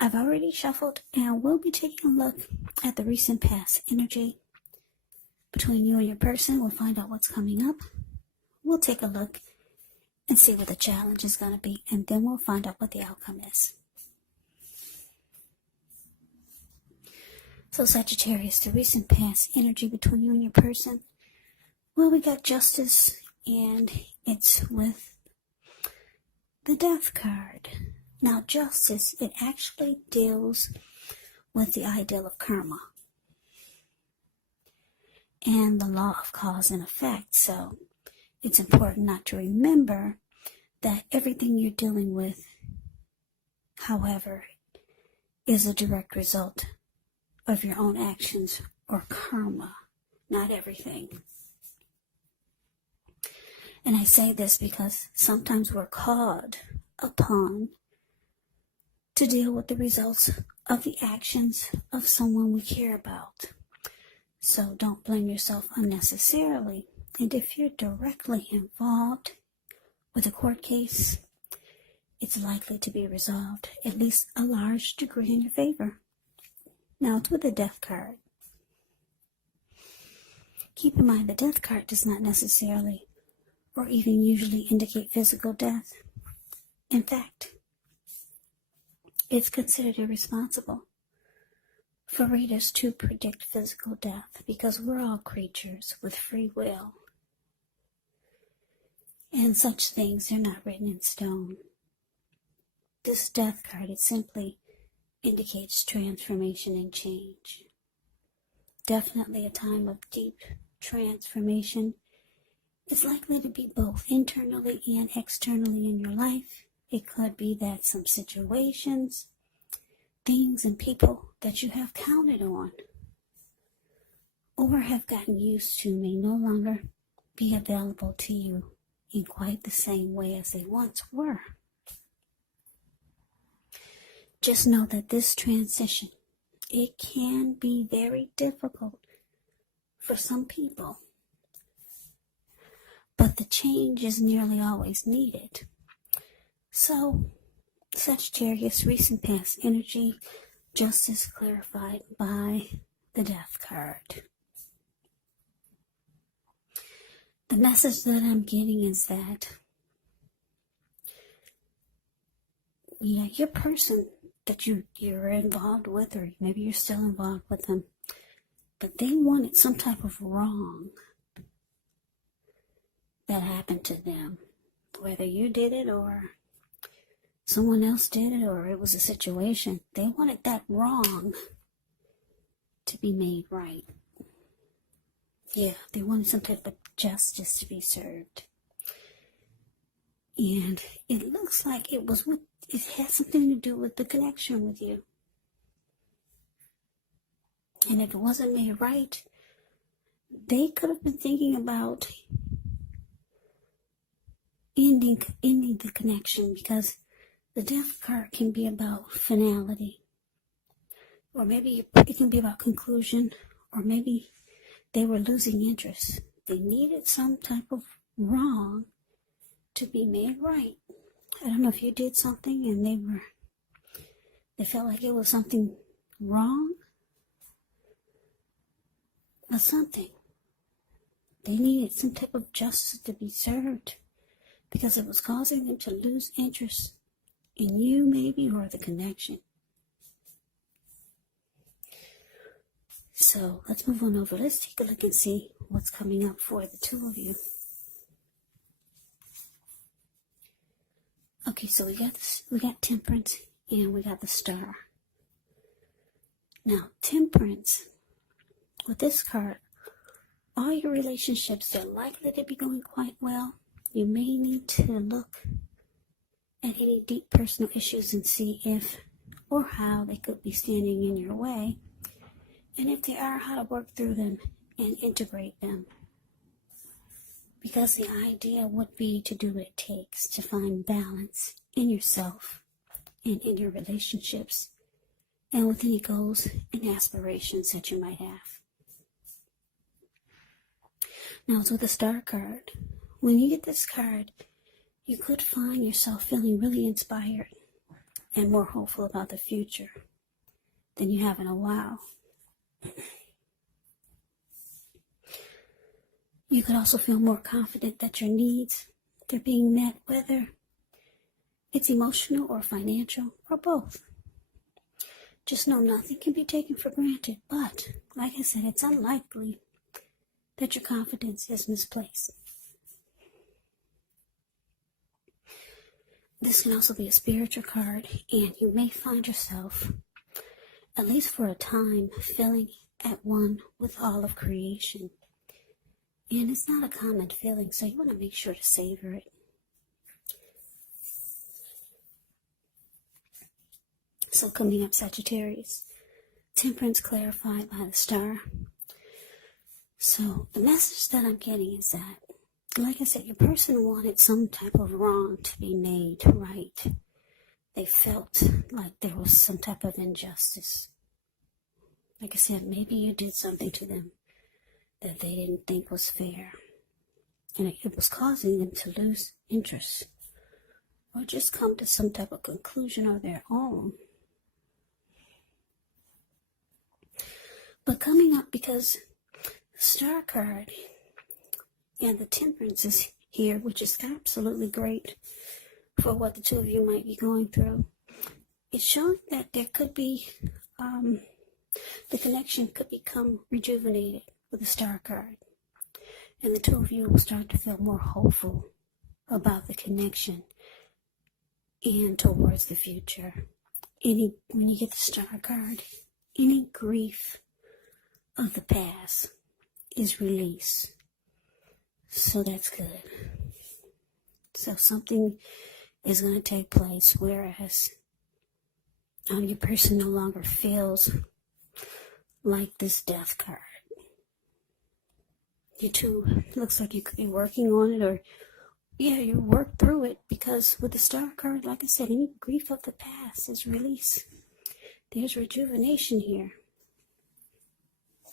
I've already shuffled, and we'll be taking a look at the recent past energy between you and your person. We'll find out what's coming up. We'll take a look and see what the challenge is going to be, and then we'll find out what the outcome is. So Sagittarius, the recent past energy between you and your person. Well, we got Justice, and it's with the Death card. Now, Justice, it actually deals with the ideal of karma and the law of cause and effect. So it's important not to remember that everything you're dealing with, however, is a direct result of your own actions or karma, not everything. And I say this because sometimes we're called upon to deal with the results of the actions of someone we care about. So don't blame yourself unnecessarily. And if you're directly involved with a court case, it's likely to be resolved, at least a large degree, in your favor. Now, it's with the Death card. Keep in mind, the Death card does not necessarily or even usually indicate physical death. In fact, it's considered irresponsible for readers to predict physical death because we're all creatures with free will. And such things are not written in stone. This Death card, it simply indicates transformation and change. Definitely a time of deep transformation. It's likely to be both internally and externally in your life. It could be that some situations, things, and people that you have counted on or have gotten used to may no longer be available to you in quite the same way as they once were. Just know that this transition, it can be very difficult for some people, but the change is nearly always needed. So, Sagittarius, recent past energy, Justice clarified by the Death card. The message that I'm getting is that your person that you're involved with, or maybe you're still involved with them, but they wanted some type of wrong that happened to them, whether you did it or someone else did it, or it was a situation. They wanted that wrong to be made right. Yeah, they wanted some type of justice to be served. And it looks like it had something to do with the connection with you. And if it wasn't made right, they could have been thinking about ending the connection, because the Death card can be about finality, or maybe it can be about conclusion, or maybe they were losing interest. They needed some type of wrong to be made right. I don't know if you did something and they felt like it was something wrong, but something. They needed some type of justice to be served because it was causing them to lose interest in you, maybe, or the connection. So let's move on over. Let's take a look and see what's coming up for the two of you. Okay, so we got Temperance and we got the Star. Now, Temperance, with this card, all your relationships are likely to be going quite well. You may need to look at any deep personal issues and see if or how they could be standing in your way, and if they are, how to work through them and integrate them. Because the idea would be to do what it takes to find balance in yourself and in your relationships and with any goals and aspirations that you might have. Now, it's with the Star card. When you get this card, you could find yourself feeling really inspired and more hopeful about the future than you have in a while. You could also feel more confident that your needs, they're being met, whether it's emotional or financial or both. Just know nothing can be taken for granted, but like I said, it's unlikely that your confidence is misplaced. This can also be a spiritual card, and you may find yourself, at least for a time, feeling at one with all of creation. And it's not a common feeling, so you want to make sure to savor it. So coming up, Sagittarius, Temperance clarified by the star. So the message that I'm getting is that, like I said, your person wanted some type of wrong to be made right. They felt like there was some type of injustice. Like I said, maybe you did something to them that they didn't think was fair, and it was causing them to lose interest or just come to some type of conclusion of their own. But coming up, because the star card and the temperance is here, which is absolutely great for what the two of you might be going through, it's showing that there could be, the connection could become rejuvenated with the star card. And the two of you will start to feel more hopeful about the connection and towards the future. When you get the star card, any grief of the past is released. So that's good. So something is going to take place, whereas your person no longer feels like this death card. You two, looks like you could be working on it, or you work through it, because with the star card, like I said, any grief of the past is released. There's rejuvenation here.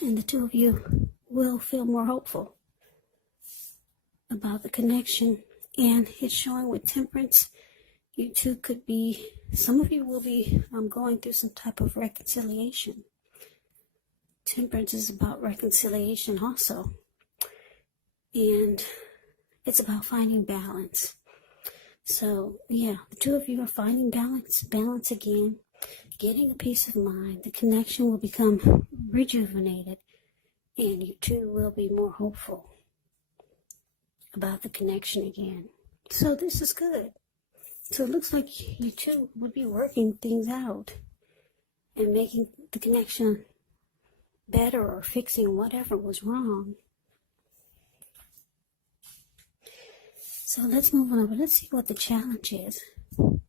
And the two of you will feel more hopeful about the connection. And it's showing with temperance, you two could be, some of you will be going through some type of reconciliation. Temperance is about reconciliation also. And it's about finding balance. So, the two of you are finding balance again, getting a peace of mind. The connection will become rejuvenated, and you two will be more hopeful about the connection again. So this is good. So it looks like you two would be working things out and making the connection better, or fixing whatever was wrong. So let's move on over. Let's see what the challenge is. We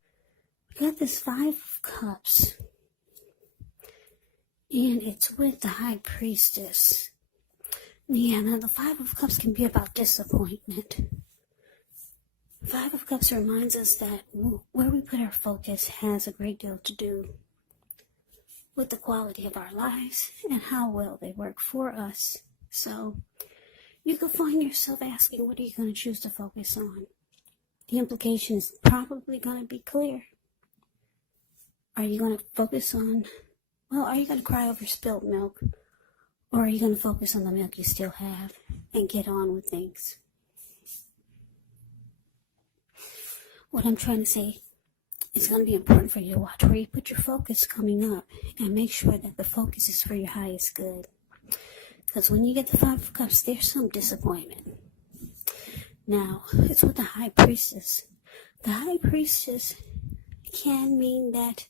got this 5 of Cups, and it's with the High Priestess. Now the 5 of Cups can be about disappointment. 5 of Cups reminds us that where we put our focus has a great deal to do with the quality of our lives and how well they work for us. So you could find yourself asking, what are you going to choose to focus on? The implication is probably going to be clear. Are you going to focus on, are you going to cry over spilled milk? Or are you going to focus on the milk you still have and get on with things? What I'm trying to say, it's going to be important for you to watch where you put your focus coming up, and make sure that the focus is for your highest good. Because when you get the 5 of Cups, there's some disappointment. Now, it's with the High Priestess. The High Priestess can mean that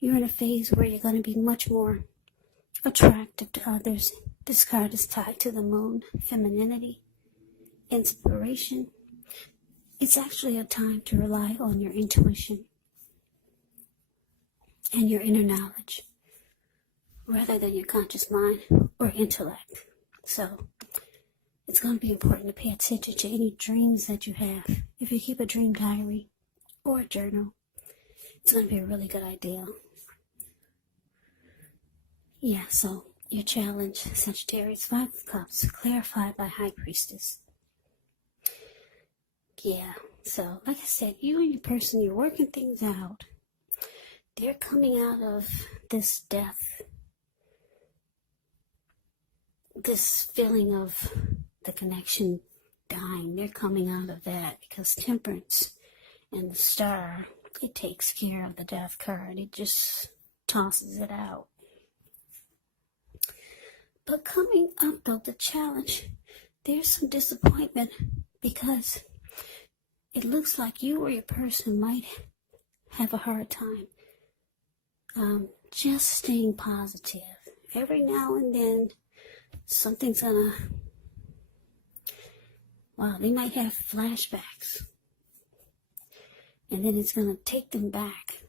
you're in a phase where you're going to be much more attractive to others. This card is tied to the moon, femininity, inspiration. It's actually a time to rely on your intuition and your inner knowledge, rather than your conscious mind or intellect. So it's going to be important to pay attention to any dreams that you have. If you keep a dream diary or a journal, it's going to be a really good idea. So your challenge, Sagittarius, 5 of Cups, clarified by High Priestess. So like I said, you and your person, you're working things out. they're coming out of this death, this feeling of the connection dying. They're coming out of that because Temperance and the Star, it takes care of the death card. It just tosses it out. But coming up though, the challenge, there's some disappointment because it looks like you or your person might have a hard time just staying positive. Every now and then, something's gonna, they might have flashbacks. And then it's gonna take them back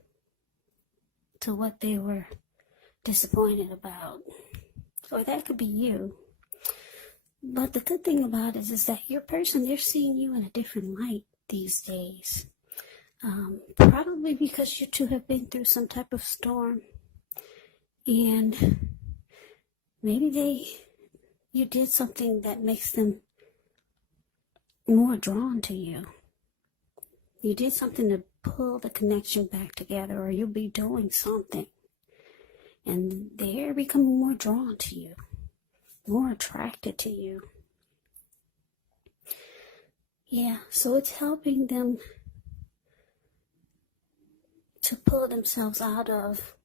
to what they were disappointed about. Or that could be you. But the good thing about it is that your person, they're seeing you in a different light these days. Probably because you two have been through some type of storm. And maybe you did something that makes them more drawn to you. You did something to pull the connection back together, or you'll be doing something. And they're becoming more drawn to you, more attracted to you. Yeah, so it's helping them to pull themselves out of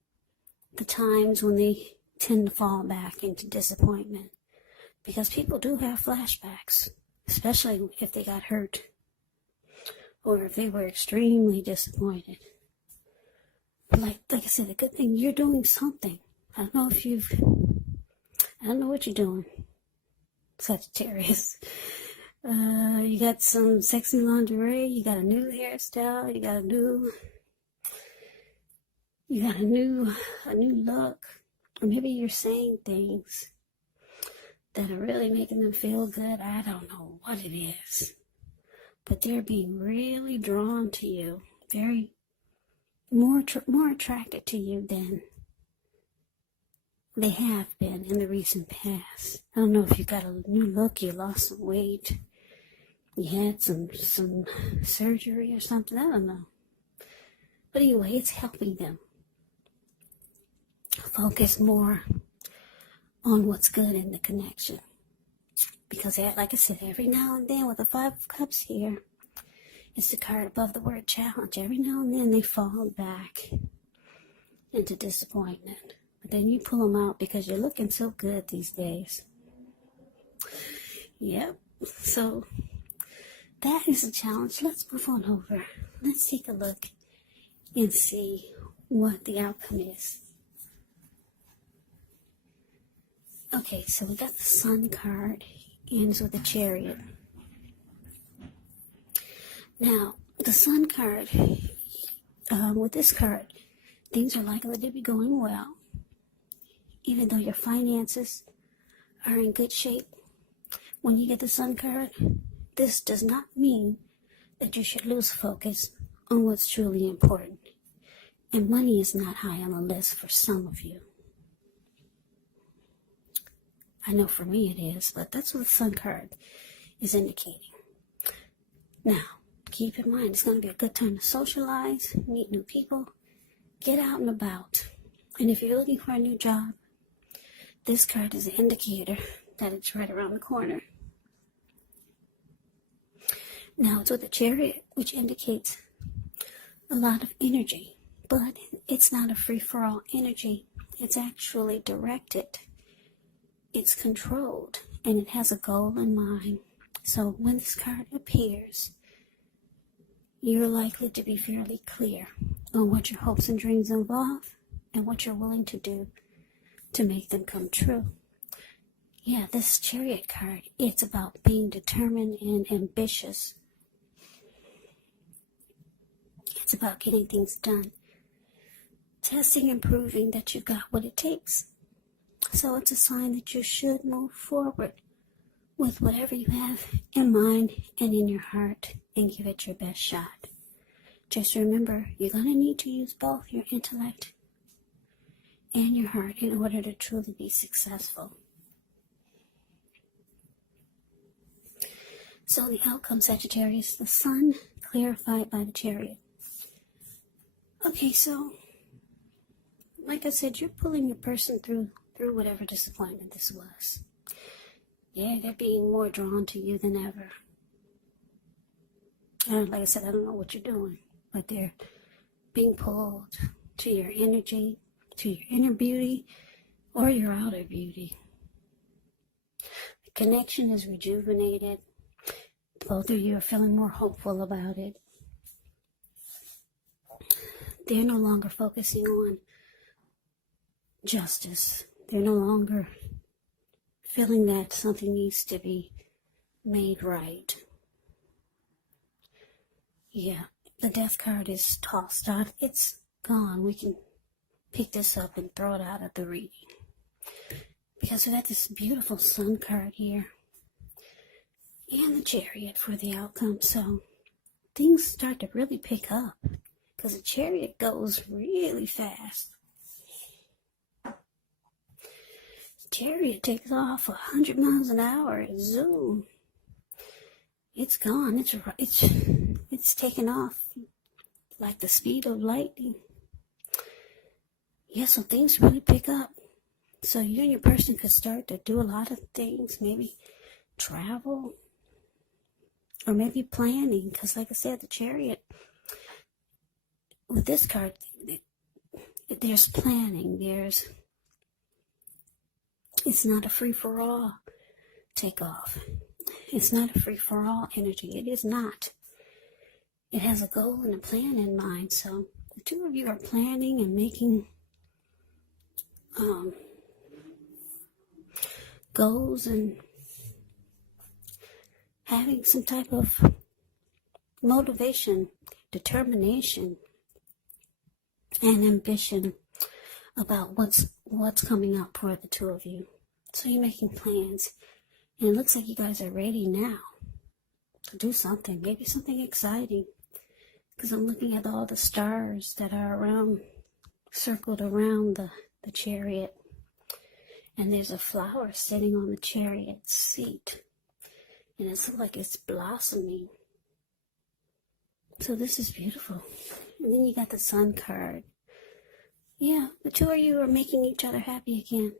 the times when they tend to fall back into disappointment. Because people do have flashbacks, especially if they got hurt or if they were extremely disappointed. Like I said, the good thing, you're doing something. I don't know what you're doing, Sagittarius. You got some sexy lingerie, you got a new hairstyle, you got a new look. Or maybe you're saying things that are really making them feel good. I don't know what it is. But they're being really drawn to you. Very more attracted to you than they have been in the recent past. I don't know if you got a new look, you lost some weight, you had some surgery or something, I don't know. But anyway, it's helping them focus more on what's good in the connection. Because, like I said, every now and then with the Five of Cups here, it's the card above the word challenge. Every now and then they fall back into disappointment. But then you pull them out because you're looking so good these days. Yep. So that is a challenge. Let's move on over. Let's take a look and see what the outcome is. Okay, so we got the Sun card. Ends with a Chariot. Now, the Sun card, with this card, things are likely to be going well. Even though your finances are in good shape, when you get the Sun card, this does not mean that you should lose focus on what's truly important. And money is not high on the list for some of you. I know for me it is, but that's what the Sun card is indicating. Now, keep in mind, it's going to be a good time to socialize, meet new people, get out and about. And if you're looking for a new job, this card is an indicator that it's right around the corner. Now, it's with a Chariot, which indicates a lot of energy, but it's not a free-for-all energy. It's actually directed. It's controlled, and it has a goal in mind. So when this card appears, you're likely to be fairly clear on what your hopes and dreams involve and what you're willing to do to make them come true. Yeah, this Chariot card, it's about being determined and ambitious. It's about getting things done, testing and proving that you've got what it takes. So it's a sign that you should move forward with whatever you have in mind and in your heart and give it your best shot. Just remember, you're going to need to use both your intellect and your heart in order to truly be successful. So the outcome, Sagittarius, the Sun clarified by the Chariot. Okay, so like I said, you're pulling your person through whatever disappointment this was. Yeah, they're being more drawn to you than ever. And like I said, I don't know what you're doing, but they're being pulled to your energy, to your inner beauty, or your outer beauty. The connection is rejuvenated. Both of you are feeling more hopeful about it. They're no longer focusing on justice. They're no longer feeling that something needs to be made right. Yeah, the death card is tossed out. It's gone. We can pick this up and throw it out of the reading. Because we got this beautiful sun card here. And the Chariot for the outcome. So things start to really pick up. Because the Chariot goes really fast. Chariot takes off 100 miles an hour. Zoom. It's gone. It's taken off like the speed of lightning. Yeah, so things really pick up. So you and your person could start to do a lot of things. Maybe travel. Or maybe planning. Because like I said, the Chariot, with this card, there's planning. It's not a free-for-all takeoff. It's not a free-for-all energy. It is not. It has a goal and a plan in mind. So the two of you are planning and making goals and having some type of motivation, determination, and ambition about what's coming up for the two of you. So you're making plans, and it looks like you guys are ready now to do something, maybe something exciting, because I'm looking at all the stars that are circled around the Chariot, and there's a flower sitting on the Chariot seat, and it looks like it's blossoming. So this is beautiful. And then you got the Sun card. Yeah, the two of you are making each other happy again.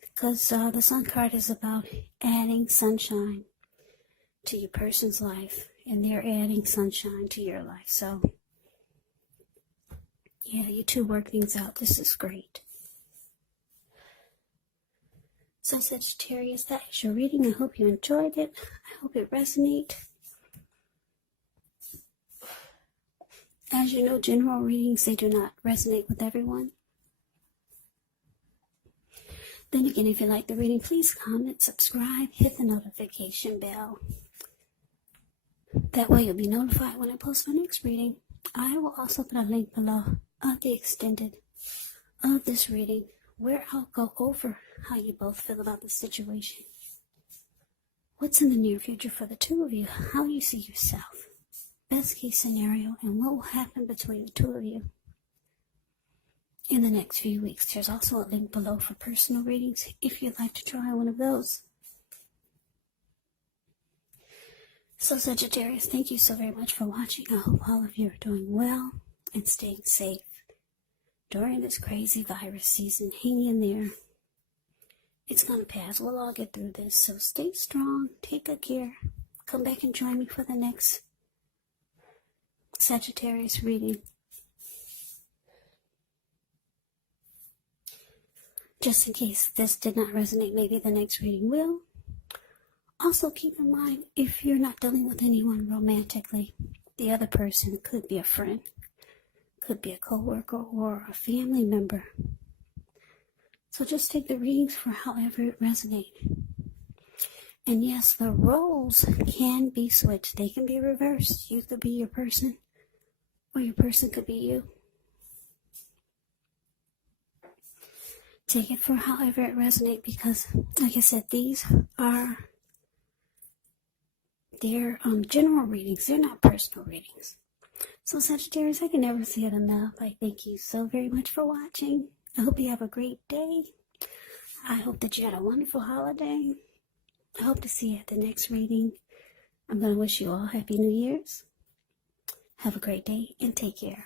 Because the Sun card is about adding sunshine to your person's life. And they're adding sunshine to your life. So, yeah, you two work things out. This is great. So, Sagittarius, that is your reading. I hope you enjoyed it. I hope it resonates. As you know, general readings, they do not resonate with everyone. Then again, if you like the reading, please comment, subscribe, hit the notification bell. That way you'll be notified when I post my next reading. I will also put a link below of the extended of this reading, where I'll go over how you both feel about the situation. What's in the near future for the two of you? How you see yourself? Best case scenario, and what will happen between the two of you in the next few weeks. There's also a link below for personal readings if you'd like to try one of those. So Sagittarius, thank you so very much for watching. I hope all of you are doing well and staying safe during this crazy virus season. Hang in there. It's going to pass. We'll all get through this. So stay strong. Take good care. Come back and join me for the next Sagittarius reading. Just in case this did not resonate, maybe the next reading will. Also keep in mind, if you're not dealing with anyone romantically, the other person could be a friend, could be a co-worker, or a family member. So just take the readings for however it resonates. And yes, the roles can be switched. They can be reversed. You could be your person, or your person could be you. Take it for however it resonates, because, like I said, these are their general readings. They're not personal readings. So Sagittarius, I can never say it enough. I thank you so very much for watching. I hope you have a great day. I hope that you had a wonderful holiday. I hope to see you at the next reading. I'm going to wish you all Happy New Year's. Have a great day and take care.